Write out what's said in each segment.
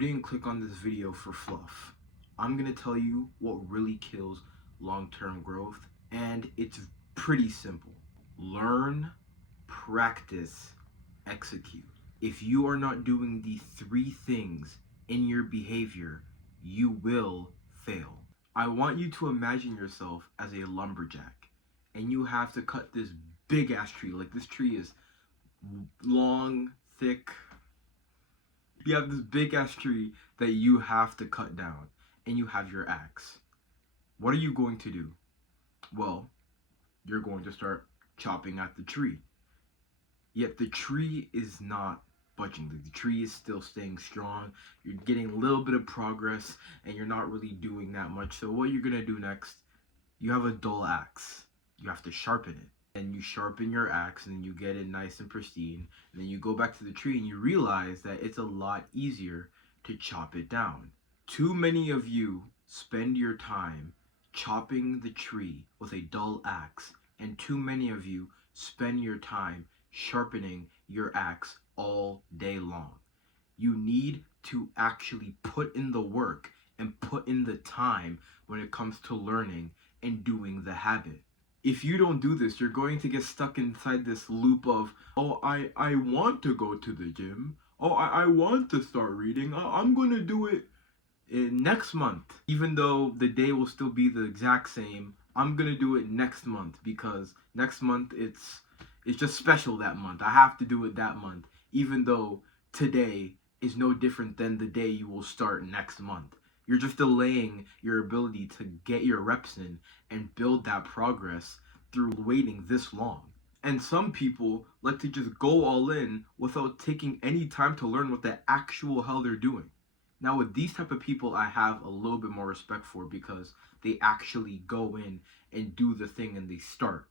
You didn't click on this video for fluff. I'm gonna tell you what really kills long-term growth, and it's pretty simple. Learn, practice, execute. If you are not doing the three things in your behavior, you will fail. I want you to imagine yourself as a lumberjack, and you have to cut this big ass tree. Like, this tree is long, thick. You have this big ass tree that you have to cut down, and you have your axe. What are you going to do? Well, you're going to start chopping at the tree. Yet the tree is not budging. The tree is still staying strong. You're getting a little bit of progress, and you're not really doing that much. So what you're gonna do next, you have a dull axe. You have to sharpen it. And you sharpen your axe, and you get it nice and pristine. And then you go back to the tree, and you realize that it's a lot easier to chop it down. Too many of you spend your time chopping the tree with a dull axe, and too many of you spend your time sharpening your axe all day long. You need to actually put in the work and put in the time when it comes to learning and doing the habit. If you don't do this, you're going to get stuck inside this loop of, oh, I want to go to the gym. Oh, I want to start reading. I'm going to do it next month. Even though the day will still be the exact same, I'm going to do it next month because next month it's just special that month. I have to do it that month, even though today is no different than the day you will start next month. You're just delaying your ability to get your reps in and build that progress through waiting this long. And some people like to just go all in without taking any time to learn what the actual hell they're doing. Now, with these type of people, I have a little bit more respect for because they actually go in and do the thing and they start.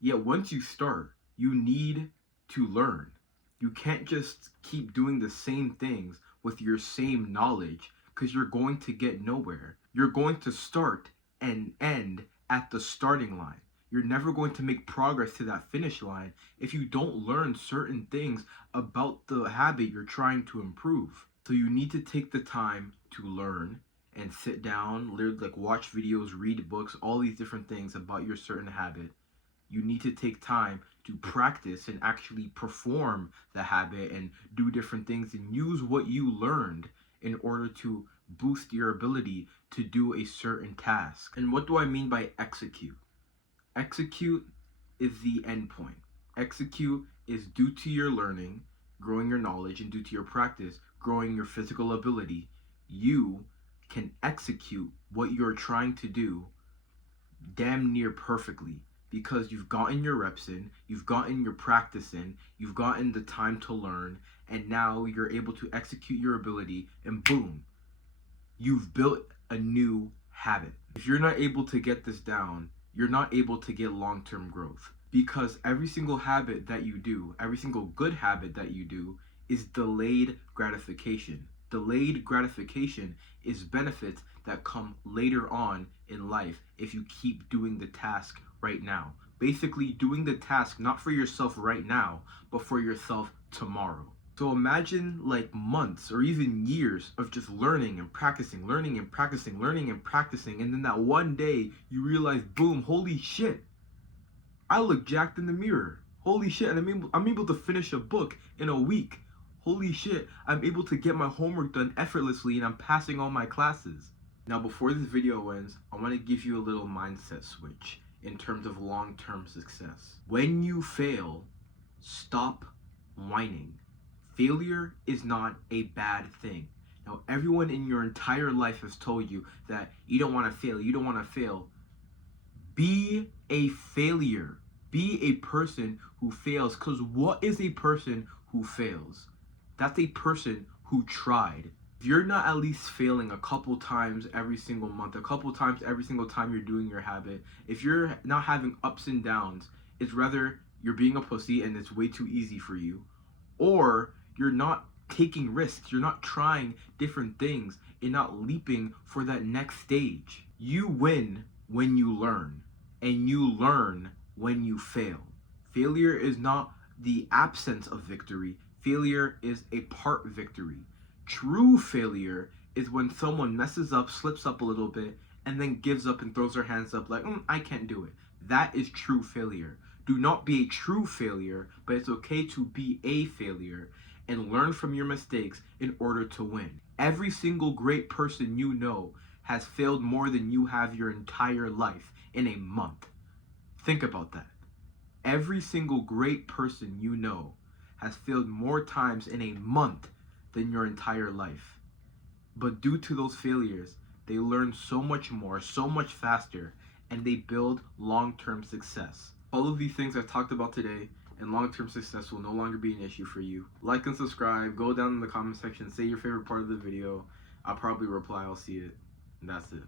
Yet once you start, you need to learn. You can't just keep doing the same things with your same knowledge because you're going to get nowhere. You're going to start and end at the starting line. You're never going to make progress to that finish line if you don't learn certain things about the habit you're trying to improve. So you need to take the time to learn and sit down, like watch videos, read books, all these different things about your certain habit. You need to take time to practice and actually perform the habit and do different things and use what you learned in order to boost your ability to do a certain task. And what do I mean by execute? Execute is the end point. Execute is due to your learning, growing your knowledge, and due to your practice, growing your physical ability. You can execute what you're trying to do damn near perfectly because you've gotten your reps in, you've gotten your practice in, you've gotten the time to learn, and now you're able to execute your ability, and boom, you've built a new habit. If you're not able to get this down, you're not able to get long-term growth because every single habit that you do, every single good habit that you do is delayed gratification. Delayed gratification is benefits that come later on in life if you keep doing the task right now. Basically doing the task not for yourself right now, but for yourself tomorrow. So imagine like months or even years of just learning and practicing, learning and practicing, learning and practicing, and then that one day you realize, boom, holy shit, I look jacked in the mirror. Holy shit, and I'm able to finish a book in a week. Holy shit, I'm able to get my homework done effortlessly and I'm passing all my classes. Now, before this video ends, I want to give you a little mindset switch in terms of long-term success. When you fail, stop whining. Failure is not a bad thing. Now, everyone in your entire life has told you that you don't want to fail, you don't want to fail. Be a failure. Be a person who fails, because what is a person who fails? That's a person who tried. If you're not at least failing a couple times every single month, a couple times every single time you're doing your habit, if you're not having ups and downs, it's rather you're being a pussy and it's way too easy for you, or you're not taking risks, you're not trying different things, and not leaping for that next stage. You win when you learn, and you learn when you fail. Failure is not the absence of victory. Failure is a part victory. True failure is when someone messes up, slips up a little bit, and then gives up and throws their hands up like, I can't do it. That is true failure. Do not be a true failure, but it's okay to be a failure and learn from your mistakes in order to win. Every single great person you know has failed more than you have your entire life in a month. Think about that. Every single great person you know has failed more times in a month than your entire life. But due to those failures, they learn so much more, so much faster, and they build long-term success. All of these things I've talked about today, and long-term success will no longer be an issue for you. Like and subscribe, go down in the comment section, say your favorite part of the video. I'll probably reply, I'll see it, and that's it.